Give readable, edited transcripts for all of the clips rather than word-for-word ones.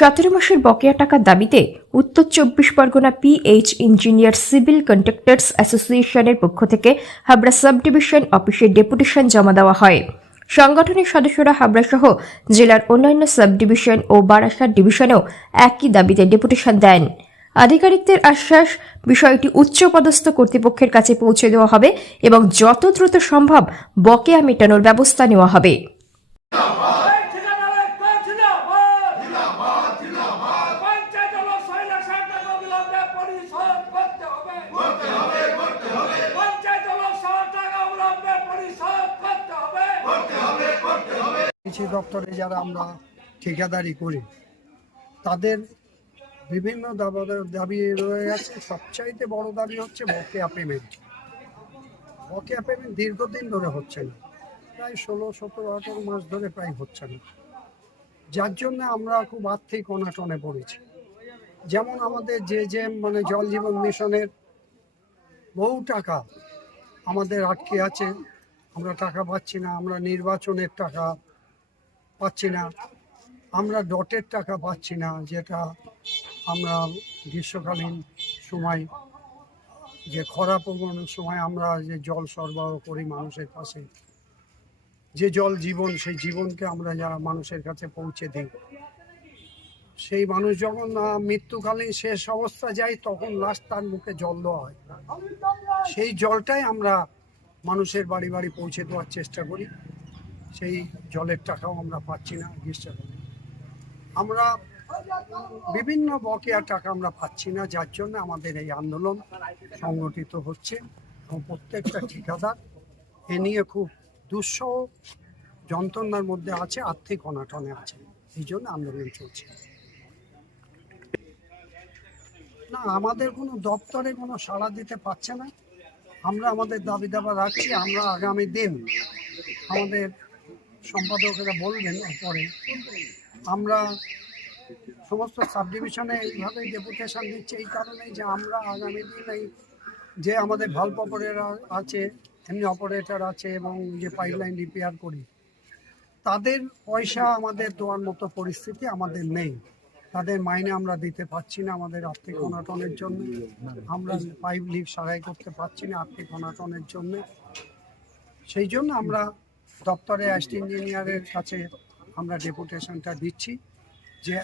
17 মাসের বকেয়া টাকার দাবিতে উত্তর 24 Pargana pH engineer civil contractors অ্যাসোসিয়েশনের পক্ষ থেকে হাবড়া সাব ডিভিশন অফিসে ডেপুটেশন জমা দেওয়া হয়। সংগঠনের সদস্যরা হাবড়া সহ জেলার অন্যান্য সাব ডিভিশন ও বারাসাত ডিভিশনেও একই দাবিতে ডেপুটেশন দেন। আধিকারিকদের আশ্বাস, বিষয়টি উচ্চপদস্থ কর্তৃপক্ষের কাছে পৌঁছে দেওয়া হবে এবং যত দ্রুত সম্ভব বকেয়া মেটানোর ব্যবস্থা নেওয়া হবে। কৃষি দপ্তরে যারা আমরা ঠিকাদারি করি তাদের বিভিন্ন দাবি রয়ে গেছে। সবচাইতে বড় দাবি হচ্ছে বকেয়া পেমেন্ট। বকেয়া পেমেন্ট দীর্ঘদিন ধরে হচ্ছে না, প্রায় 16, 17, 18 মাস ধরে প্রায় হচ্ছে না, যার জন্য আমরা খুব আর্থিক অনাটনে পড়েছি। যেমন আমাদের যে মানে জল জীবন মিশনের বহু টাকা আমাদের আটকে আছে, আমরা টাকা পাচ্ছি না। আমরা নির্বাচনের টাকা পাচ্ছি না, আমরা ডটের টাকা পাচ্ছি না, যেটা আমরা গ্রীষ্মকালীন সময় যে খরা প্রবণের সময় আমরা যে জল সরবরাহ করি মানুষের কাছে, যে জল জীবন, সেই জীবনকে আমরা যারা মানুষের কাছে পৌঁছে দিই, সেই মানুষ যখন মৃত্যুকালীন শেষ অবস্থা যায় তখন লাস্ট তার মুখে জল দেওয়া হয়। সেই জলটাই আমরা মানুষের বাড়ি বাড়ি পৌঁছে দেওয়ার চেষ্টা করি। সেই জলের টাকাও আমরা পাচ্ছি না গ্রীষ্মকালে। আমরা বিভিন্ন বকেয়া টাকা আমরা পাচ্ছি না, যার জন্য আমাদের এই আন্দোলন সংগঠিত হচ্ছে এবং প্রত্যেকটা ঠিকাদার এ নিয়ে খুব দুঃসহ যন্ত্রণার মধ্যে আছে, আর্থিক অনাটনে আছে। এই জন্য আন্দোলন চলছে। না, আমাদের কোনো দপ্তরে কোনো সাড়া দিতে পারছে না। আমরা আমাদের দাবি দাবা রাখছি। আমরা আগামী দিন আমাদের সম্পাদকেরা বলবেন পরে, আমরা সমস্ত সাব ডিভিশনে এইভাবে ডেপুটেশন দিচ্ছি এই কারণে যে আমরা আগামী দিন এই যে আমাদের ভাল্ব অপারেটর আছে, এমনি অপারেটর আছে এবং যে পাইপলাইন রিপেয়ার করি, তাদের পয়সা আমাদের দেওয়ার মতো পরিস্থিতি আমাদের নেই। তাদের মাইনে আমরা দিতে পারছি না আমাদের আর্থিক অনাটনের জন্য। আমরা পাইপ লিক সারাই করতে পারছি না আর্থিক অনাটনের জন্য। সেই জন্য আমরা দপ্তরে অ্যাসিস্ট্যান্ট ইঞ্জিনিয়ারের কাছে আমরা ডেপুটেশনটা দিচ্ছি যে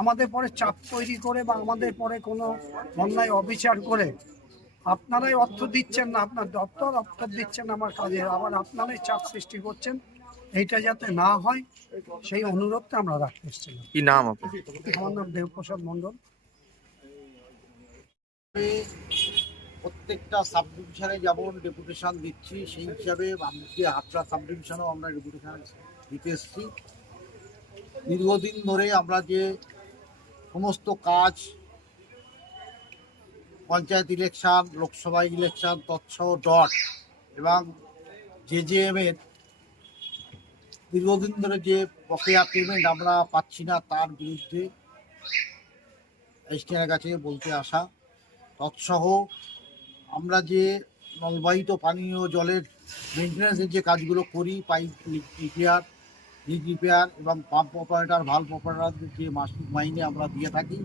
আমাদের পরে চাপ তৈরি করে বা আমাদের পরে কোনো অন্যায় অবিচার করে আপনারাই অর্থ দিচ্ছেন না, আপনার দপ্তর অর্থ দিচ্ছেন আমার কাজে, আবার আপনারাই চাপ সৃষ্টি করছেন, এইটা যাতে না হয় সেই অনুরোধটা আমরা রাখতে এসেছিলাম। কি নাম আপনার? আমার নাম দেবপ্রসাদ মণ্ডল। প্রত্যেকটা সাব ডিভিশনে যেমন ডেপুটেশন দিচ্ছি, সেই হিসাবে আজকে হাবড়া সাব ডিভিশনেও আমরা ডেপুটেশন দিতে এসেছি। দীর্ঘদিন ধরে আমরা যে সমস্ত কাজ, পঞ্চায়েত ইলেকশন, লোকসভা ইলেকশন, তৎসহ ডট এবং জেজেএম এর দীর্ঘদিন ধরে যে বকেয়া পেমেন্ট আমরা পাচ্ছি না, তার বিরুদ্ধে এসডিএর কাছে বলতে আসা। তৎসহ আমরা যে নলবাহিত পানীয় জলের মেনটেন্যান্সের যে কাজগুলো করি, পাইপ রিপেয়ার, লিক রিপেয়ার এবং পাম্প অপারেটর, ভাল্ব অপারেটরদের যে মাসিক মাইনে আমরা দিয়ে থাকি।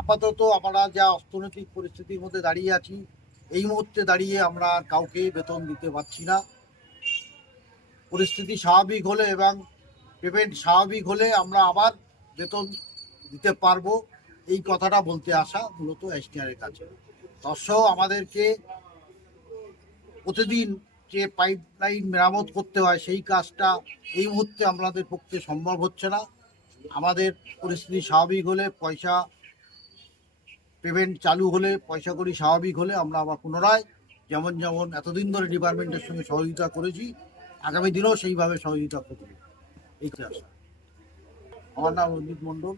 আপাতত আমরা যা অর্থনৈতিক পরিস্থিতির মধ্যে দাঁড়িয়ে আছি, এই মুহূর্তে দাঁড়িয়ে আমরা কাউকে বেতন দিতে পারছি না। পরিস্থিতি স্বাভাবিক হলে এবং পেমেন্ট স্বাভাবিক হলে আমরা আবার বেতন দিতে পারবো, এই কথাটা বলতে আসা মূলত এসডিআরের কাছে। তৎসহ আমাদেরকে প্রতিদিন যে পাইপ লাইন মেরামত করতে হয়, সেই কাজটা এই মুহূর্তে আমাদের পক্ষে সম্ভব হচ্ছে না। আমাদের পরিস্থিতি স্বাভাবিক হলে, পয়সা পেমেন্ট চালু হলে, পয়সা করি স্বাভাবিক হলে আমরা আবার পুনরায় যেমন এতদিন ধরে ডিপার্টমেন্টের সঙ্গে সহযোগিতা করেছি, আগামী দিনেও সেইভাবে সহযোগিতা করব, এই আশা। আমার নাম রঞ্জিত মণ্ডল,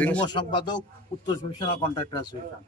যুগ্ম সম্পাদক, উত্তর প্রফেশনাল কন্ট্রাক্টর অ্যাসোসিয়েশন।